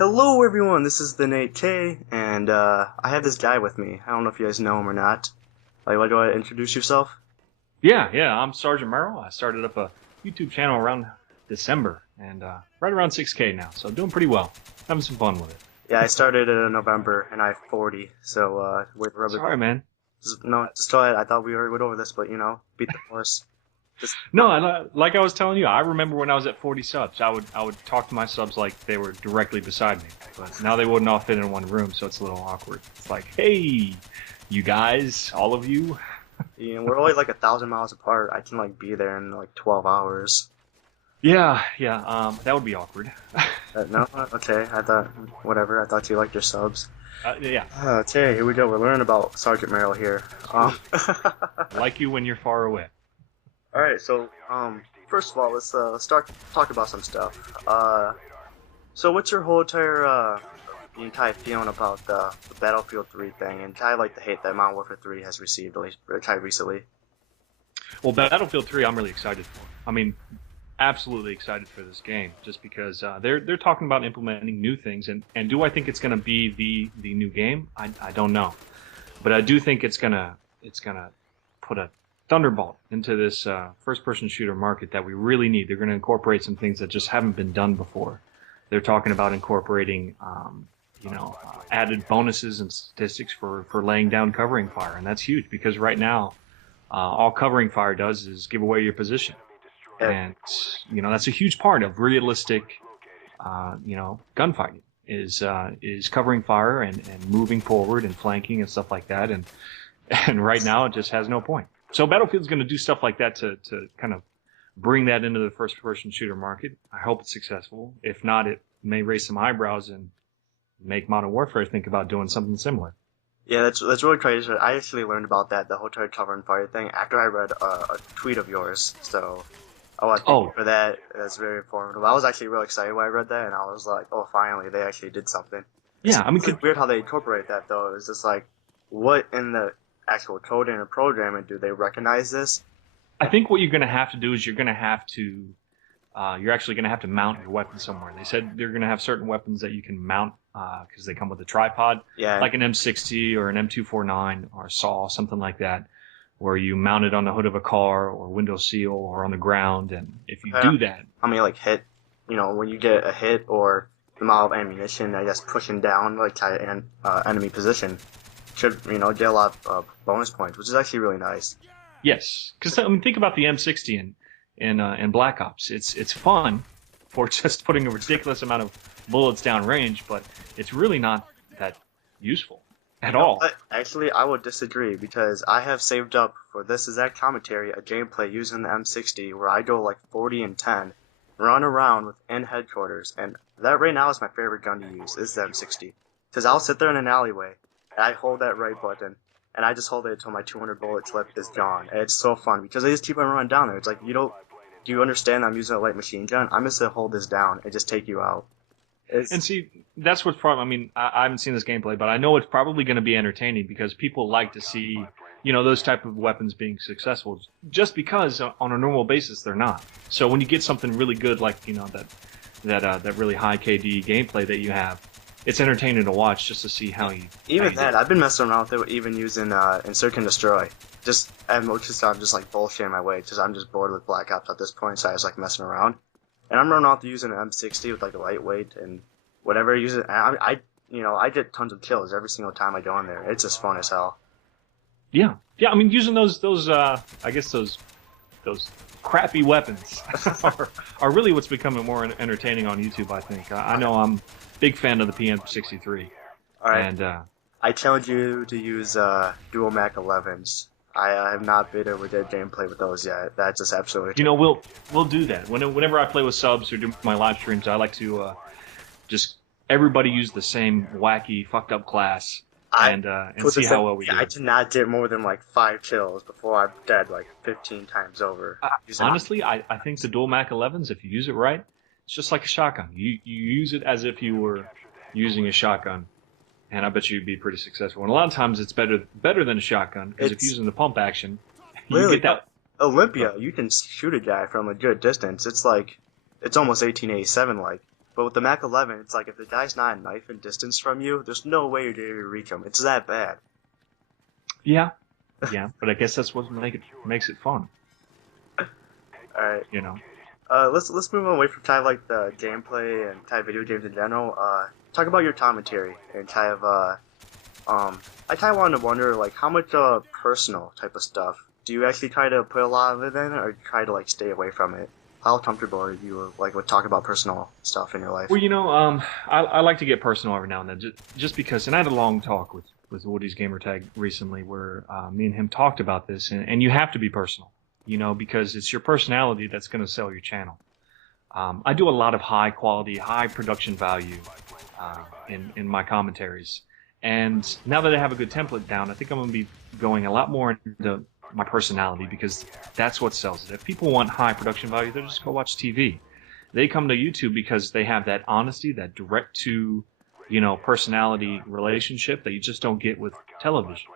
Hello everyone, this is the Nate K, and I have this guy with me. I don't know if you guys know him or not. Like, why do I introduce yourself? Yeah, I'm Sergeant Merrell. I started up a YouTube channel around December and right around 6K now, so doing pretty well. Having some fun with it. Yeah, I started in November, and I have 40, so wait for Sorry, man. just go ahead. I thought we already went over this, but beat the horse. Just No, like I was telling you, I remember when I was at 40 subs, I would talk to my subs like they were directly beside me, but now they wouldn't all fit in one room, so it's a little awkward. It's like, hey, you guys, all of you. we're only like 1,000 miles apart. I can like be there in like 12 hours. Yeah, that would be awkward. No, okay. I thought whatever. I thought you liked your subs. Yeah, Okay, here we go. We're learning about Sergeant Merrill here. like you when you're far away. All right, so first of all, let's start talk about some stuff. So what's your whole entire feeling about the Battlefield 3 thing, and kind of like the hate that Modern Warfare 3 has received, at least kind of recently? Well, Battlefield 3, I'm really excited for. I mean, absolutely excited for this game, just because they're talking about implementing new things, and do I think it's going to be the new game? I don't know, but I do think it's gonna put a thunderbolt into this first-person shooter market that we really need. They're going to incorporate some things that just haven't been done before. They're talking about incorporating, added bonuses and statistics for laying down covering fire, and that's huge because right now, all covering fire does is give away your position, and that's a huge part of realistic, gunfighting is covering fire and moving forward and flanking and stuff like that, and right now it just has no point. So Battlefield's going to do stuff like that to kind of bring that into the first-person shooter market. I hope it's successful. If not, it may raise some eyebrows and make Modern Warfare think about doing something similar. Yeah, that's really crazy. I actually learned about that, the whole cover and fire thing, after I read a tweet of yours. So, thank you for that. That's very informative. I was actually really excited when I read that, and I was like, oh, finally, they actually did something. Yeah, I mean, it's weird how they incorporate that, though. It's just like, what in the actual coding and programming do they recognize this? I think what you're going to have to do is you're actually going to have to mount your weapon somewhere. They said they're going to have certain weapons that you can mount because they come with a tripod, like an M60 or an M249 or a SAW, something like that, where you mount it on the hood of a car or window seal or on the ground. And if you do that, I mean, like hit, when you get a hit or the amount of ammunition, I guess pushing down like an enemy position should get a lot of bonus points, which is actually really nice. Yes, because I mean, think about the M60 in Black Ops. It's fun for just putting a ridiculous amount of bullets down range, but it's really not that useful at all. But actually, I would disagree because I have saved up for this exact commentary a gameplay using the M60 where I go like 40 and 10, run around within headquarters, and that right now is my favorite gun to use is the M60 because I'll sit there in an alleyway and I hold that right button. And I just hold it until my 200 bullet clip is gone. And it's so fun because I just keep on running down there. It's like, do you understand I'm using a light machine gun? I'm just going to hold this down and just take you out. And see, that's what's probably, I mean, I haven't seen this gameplay, but I know it's probably going to be entertaining because people like to see, those type of weapons being successful just because on a normal basis they're not. So when you get something really good like, that really high KD gameplay that you have, it's entertaining to watch just to see how you. I've been messing around with it, even using Insert and Destroy. I'm just like bullshitting my way because I'm just bored with Black Ops at this point, so I was like messing around. And I'm running out to using an M60 with like a lightweight and whatever. I get tons of kills every single time I go in there. It's just fun as hell. Yeah. I mean, using those crappy weapons are really what's becoming more entertaining on YouTube. I think. I know I'm big fan of the PM63. All right. And I challenge you to use dual Mac 11s. I have not been able to get gameplay with those yet. That's just absolutely. We'll do that. Whenever I play with subs or do my live streams, I like to just everybody use the same wacky, fucked up class and see how well we do. I did not get more than like 5 kills before I'm dead like 15 times over. Honestly, I think the dual Mac 11s, if you use it right, it's just like a shotgun. You use it as if you were using a shotgun, and I bet you'd be pretty successful. And a lot of times it's better than a shotgun because if you're using the pump action, you get that. Olympia, you can shoot a guy from a good distance. It's almost 1887 like. But with the Mac 11, it's like if the guy's not a knife in distance from you, there's no way you're gonna reach him. It's that bad. Yeah, yeah, but I guess that's what makes it fun. All right. You know. Let's move away from kind of like the gameplay and kind of video games in general. Talk about your commentary and kind of I kind of wanted to wonder like how much personal type of stuff do you actually try to put a lot of it in, or try to like stay away from it? How comfortable are you like with talking about personal stuff in your life? Well, I like to get personal every now and then, just because. And I had a long talk with Woody's Gamertag recently, where me and him talked about this, and you have to be personal, because it's your personality that's going to sell your channel. I do a lot of high quality, high production value in my commentaries, and now that I have a good template down, I think I'm going to be going a lot more into my personality, because that's what sells it. If people want high production value, they'll just go watch TV. They come to YouTube because they have that honesty, that direct to, personality relationship that you just don't get with television.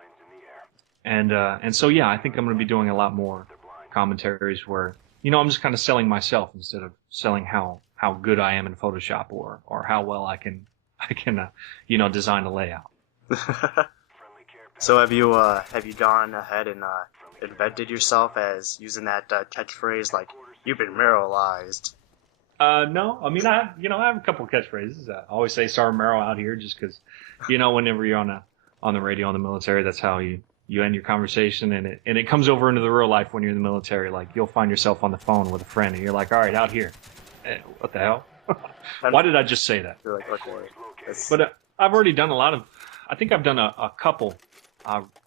And so yeah, I think I'm going to be doing a lot more commentaries where, I'm just kind of selling myself instead of selling how good I am in Photoshop or how well I can design a layout. So have you gone ahead and invented yourself as using that catchphrase like "you've been Merrellized"? No, I mean I have a couple of catchphrases. I always say "Star Merrell" out here, just because, whenever you're on the radio in the military, that's how you end your conversation, and it comes over into the real life when you're in the military. Like you'll find yourself on the phone with a friend, and you're like, "All right, out here, what the hell? Why did I just say that?" You're like, okay, but I've already done a lot of. I think I've done a couple,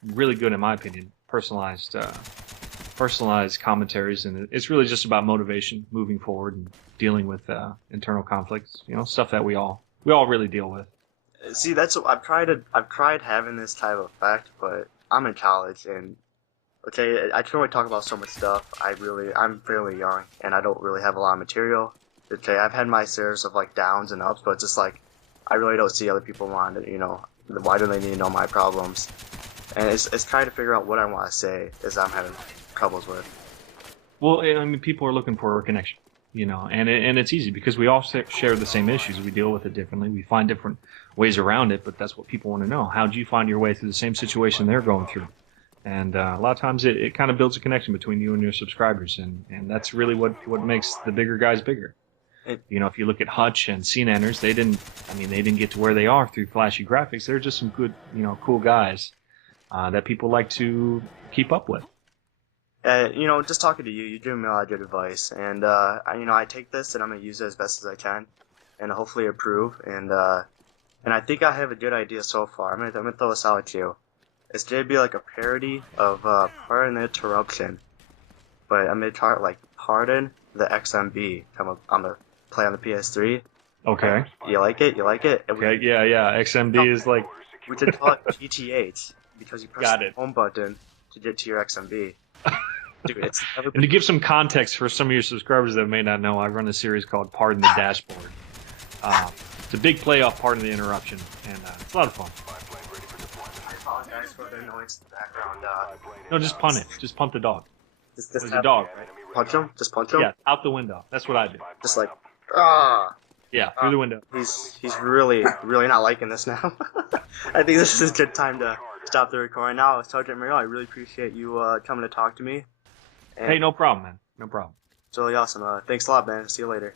really good in my opinion, personalized commentaries, and it's really just about motivation, moving forward, and dealing with internal conflicts. Stuff that we all really deal with. See, that's what I've tried having this type of effect, but I'm in college, and okay, I can only talk about so much stuff. I'm fairly young, and I don't really have a lot of material. Okay, I've had my shares of like downs and ups, but it's just like I really don't see other people want it. Why do they need to know my problems? And it's trying to figure out what I want to say is I'm having troubles with. Well, I mean, people are looking for a connection, and it's easy because we all share the same issues. We deal with it differently. We find different ways around it, but that's what people want to know. How do you find your way through the same situation they're going through? And a lot of times it kind of builds a connection between you and your subscribers, and that's really what makes the bigger guys bigger. If you look at Hutch and CNNers, they didn't get to where they are through flashy graphics. They're just some good, cool guys that people like to keep up with. Just talking to you, you're giving me a lot of good advice, and I take this and I'm gonna use it as best as I can, and hopefully improve. And I think I have a good idea so far. I'm gonna throw this out at you. It's gonna be like a parody of Pardon the Interruption, but I'm gonna try it like Pardon the XMB. I'm gonna play on the PS3. Okay. You like it? You like it? Okay. Yeah. XMB is like. We could call it GTH because you press the it. home button to get to your XMB. Dude, it's never And to give some context for some of your subscribers that may not know, I run a series called Pardon the Dashboard. It's a big playoff Pardon the Interruption, and it's a lot of fun. I apologize for the noise in the background. No, just punt it. Just punt the dog. There's a dog, right? Punch him? Just punch him? Yeah, out the window. That's what I do. Just like, ah! Yeah, through the window. He's really not liking this now. I think this is a good time to stop the recording now. Sergeant Merrell, I really appreciate you coming to talk to me. And hey, no problem, man. No problem. It's really awesome. Thanks a lot, man. See you later.